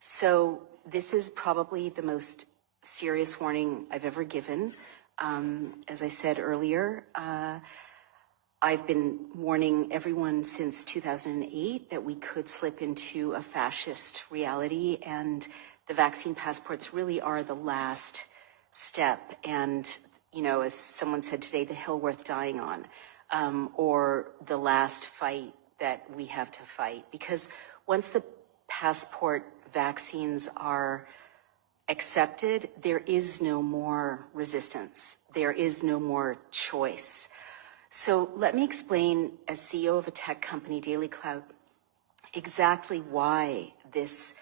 So this is probably the most serious warning I've ever given. As I said earlier, I've been warning everyone since 2008 that we could slip into a fascist reality, and the vaccine passports really are the last step. And, you know, as someone said today, the hill worth dying on, or the last fight that we have to fight. Because once the passport vaccines are accepted, there is no more resistance. There is no more choice. So let me explain, as CEO of a tech company, Daily Cloud, exactly why this,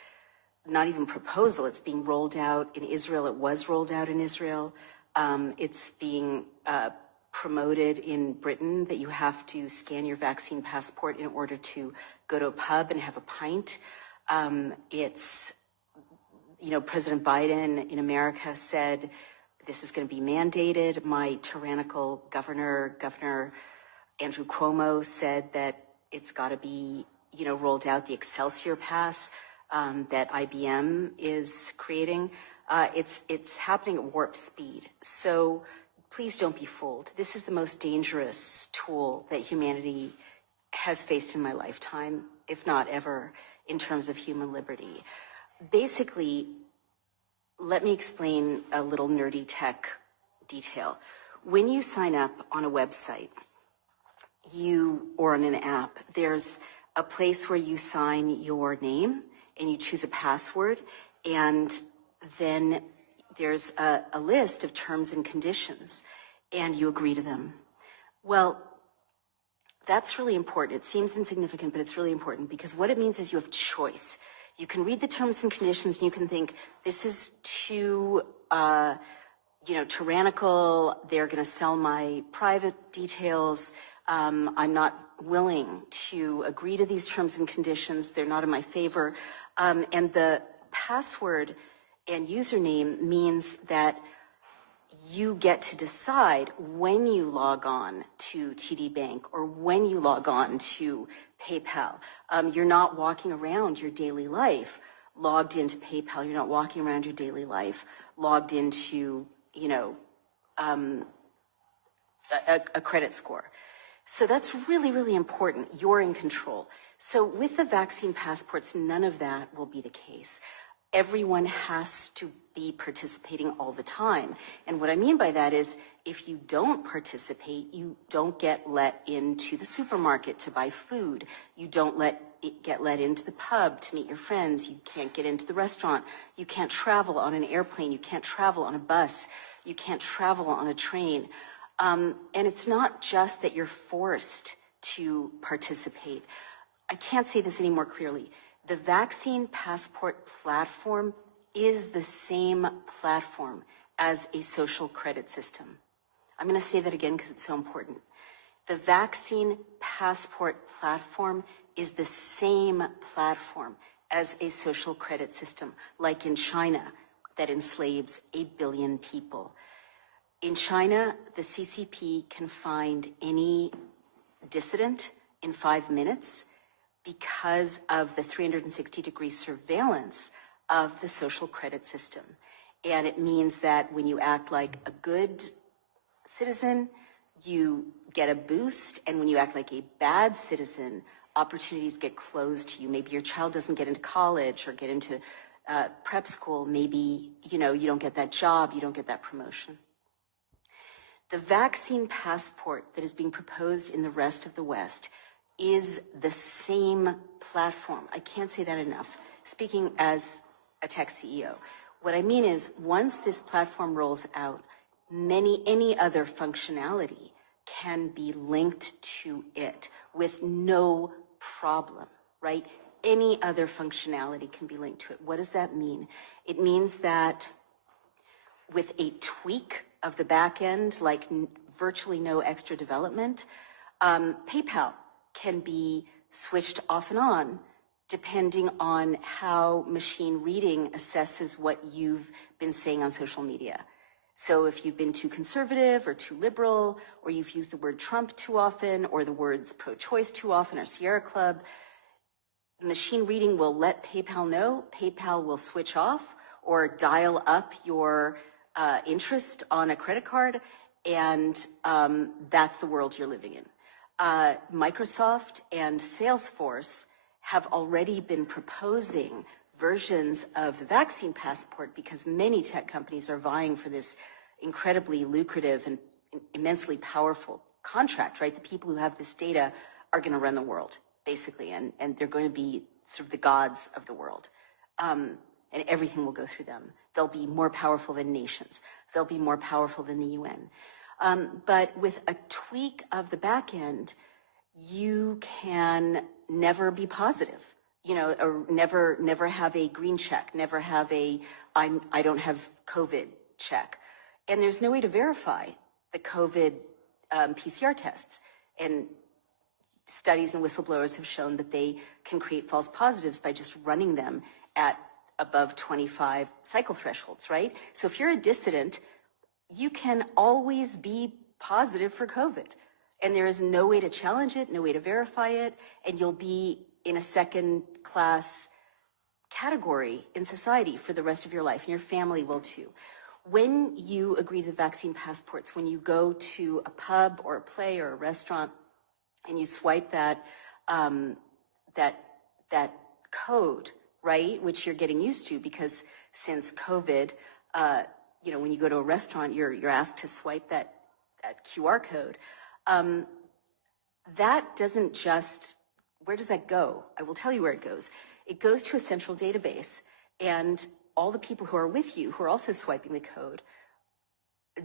not even proposal, it's being rolled out in Israel. It was rolled out in Israel. It's being promoted in Britain that you have to scan your vaccine passport in order to go to a pub and have a pint. It's, you know, President Biden in America said this is going to be mandated. My tyrannical Governor Andrew Cuomo, said that it's got to be, you know, rolled out. The Excelsior Pass that IBM is creating, it's happening at warp speed. So please don't be fooled. This is the most dangerous tool that humanity has faced in my lifetime, if not ever, in terms of human liberty. Basically, let me explain a little nerdy tech detail. When you sign up on a website, or on an app, there's a place where you sign your name and you choose a password, and then there's a list of terms and conditions, and you agree to them. Well, that's really important. It seems insignificant, but it's really important, because what it means is you have choice. You can read the terms and conditions and you can think, this is too, tyrannical. They're going to sell my private details. I'm not willing to agree to these terms and conditions. They're not in my favor. And the password and username means that you get to decide when you log on to TD Bank or when you log on to PayPal. You're not walking around your daily life logged into PayPal. You're not walking around your daily life logged into, a credit score. So that's really, really important. You're in control. So with the vaccine passports, none of that will be the case. Everyone has to be participating all the time. And what I mean by that is, if you don't participate, you don't get let into the supermarket to buy food. You don't get let into the pub to meet your friends. You can't get into the restaurant. You can't travel on an airplane. You can't travel on a bus. You can't travel on a train. And it's not just that you're forced to participate. I can't say this any more clearly. The vaccine passport platform is the same platform as a social credit system. I'm going to say that again because it's so important. The vaccine passport platform is the same platform as a social credit system, like in China, that enslaves 8 billion people. In China, the CCP can find any dissident in 5 minutes because of the 360-degree surveillance of the social credit system. And it means that when you act like a good citizen, you get a boost, and when you act like a bad citizen, opportunities get closed to you. Maybe your child doesn't get into college or get into prep school. Maybe, you don't get that job, you don't get that promotion. The vaccine passport that is being proposed in the rest of the West is the same platform. I can't say that enough. Speaking as a tech CEO, what I mean is, once this platform rolls out, any other functionality can be linked to it with no problem, right? Any other functionality can be linked to it. What does that mean? It means that with a tweak of the back end, like virtually no extra development, PayPal can be switched off and on depending on how machine reading assesses what you've been saying on social media. So if you've been too conservative or too liberal, or you've used the word Trump too often, or the words pro-choice too often, or Sierra Club, machine reading will let PayPal know. PayPal will switch off or dial up your interest on a credit card, and that's the world you're living in. Microsoft and Salesforce have already been proposing versions of the vaccine passport because many tech companies are vying for this incredibly lucrative and immensely powerful contract, right? The people who have this data are going to run the world, basically, and they're going to be sort of the gods of the world. And everything will go through them. They'll be more powerful than nations. They'll be more powerful than the UN. But with a tweak of the back end, you can never be positive, you know, or never have a green check, never have a I don't have COVID check. And there's no way to verify the COVID PCR tests. And studies and whistleblowers have shown that they can create false positives by just running them at above 25 cycle thresholds, right? So if you're a dissident, you can always be positive for COVID. And there is no way to challenge it, no way to verify it, and you'll be in a second-class category in society for the rest of your life, and your family will too. When you agree to vaccine passports, when you go to a pub or a play or a restaurant, and you swipe that code, right, which you're getting used to because since COVID, you know, when you go to a restaurant, you're asked to swipe that QR code. That doesn't just, where does that go? I will tell you where it goes. It goes to a central database, and all the people who are with you, who are also swiping the code,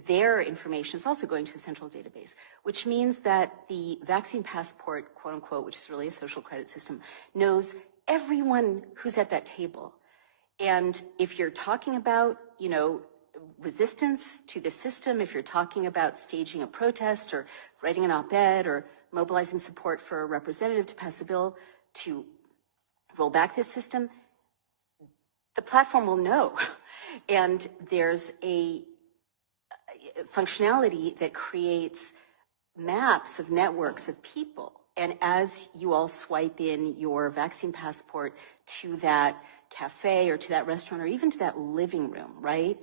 their information is also going to a central database, which means that the vaccine passport, quote unquote, which is really a social credit system, knows everyone who's at that table. And if you're talking about, you know, resistance to the system, if you're talking about staging a protest or writing an op-ed or mobilizing support for a representative to pass a bill to roll back this system, the platform will know. And there's a functionality that creates maps of networks of people. And as you all swipe in your vaccine passport to that cafe or to that restaurant or even to that living room, right?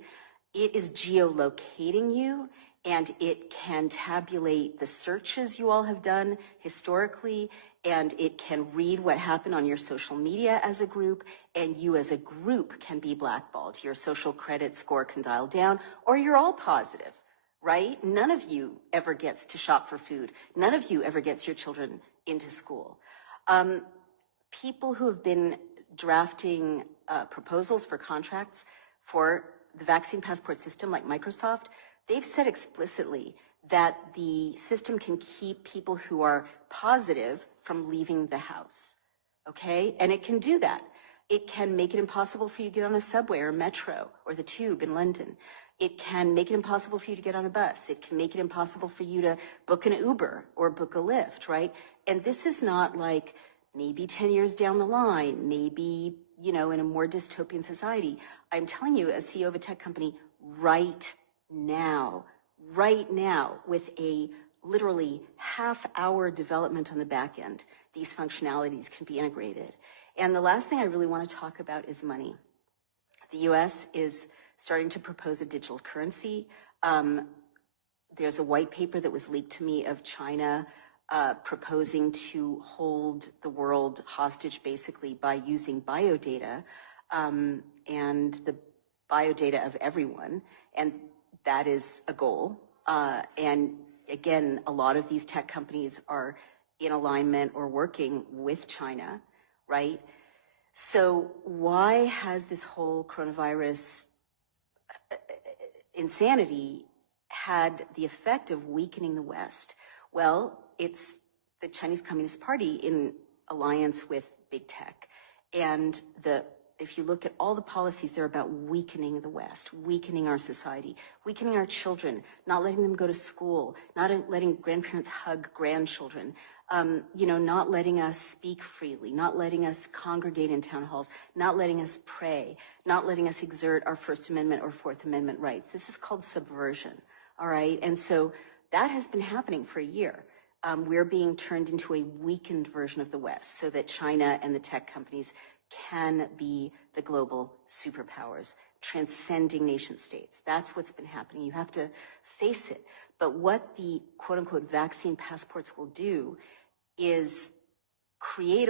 It is geolocating you, and it can tabulate the searches you all have done historically, and it can read what happened on your social media as a group, and you as a group can be blackballed. Your social credit score can dial down, or you're all positive, right? None of you ever gets to shop for food. None of you ever gets your children into school. People who have been drafting proposals for contracts for the vaccine passport system, like Microsoft, they've said explicitly that the system can keep people who are positive from leaving the house, okay? And it can do that. It can make it impossible for you to get on a subway or metro or the tube in London. It can make it impossible for you to get on a bus. It can make it impossible for you to book an Uber or book a Lyft, right? And this is not like maybe 10 years down the line, maybe, you know, in a more dystopian society. I'm telling you, as CEO of a tech company, right now, with a literally half-hour development on the back end, these functionalities can be integrated. And the last thing I really want to talk about is money. The US is starting to propose a digital currency. There's a white paper that was leaked to me of China proposing to hold the world hostage basically by using biodata and the biodata of everyone. And that is a goal. And again, a lot of these tech companies are in alignment or working with China, right? So why has this whole coronavirus insanity had the effect of weakening the West? Well, it's the Chinese Communist Party in alliance with big tech. And if you look at all the policies, they're about weakening the West, weakening our society, weakening our children, not letting them go to school, not letting grandparents hug grandchildren, you know, not letting us speak freely, not letting us congregate in town halls, not letting us pray, not letting us exert our First Amendment or Fourth Amendment rights. This is called subversion, all right? And so that has been happening for a year. we're being turned into a weakened version of the West so that China and the tech companies can be the global superpowers, transcending nation states. That's what's been happening. You have to face it. But what the quote unquote vaccine passports will do is create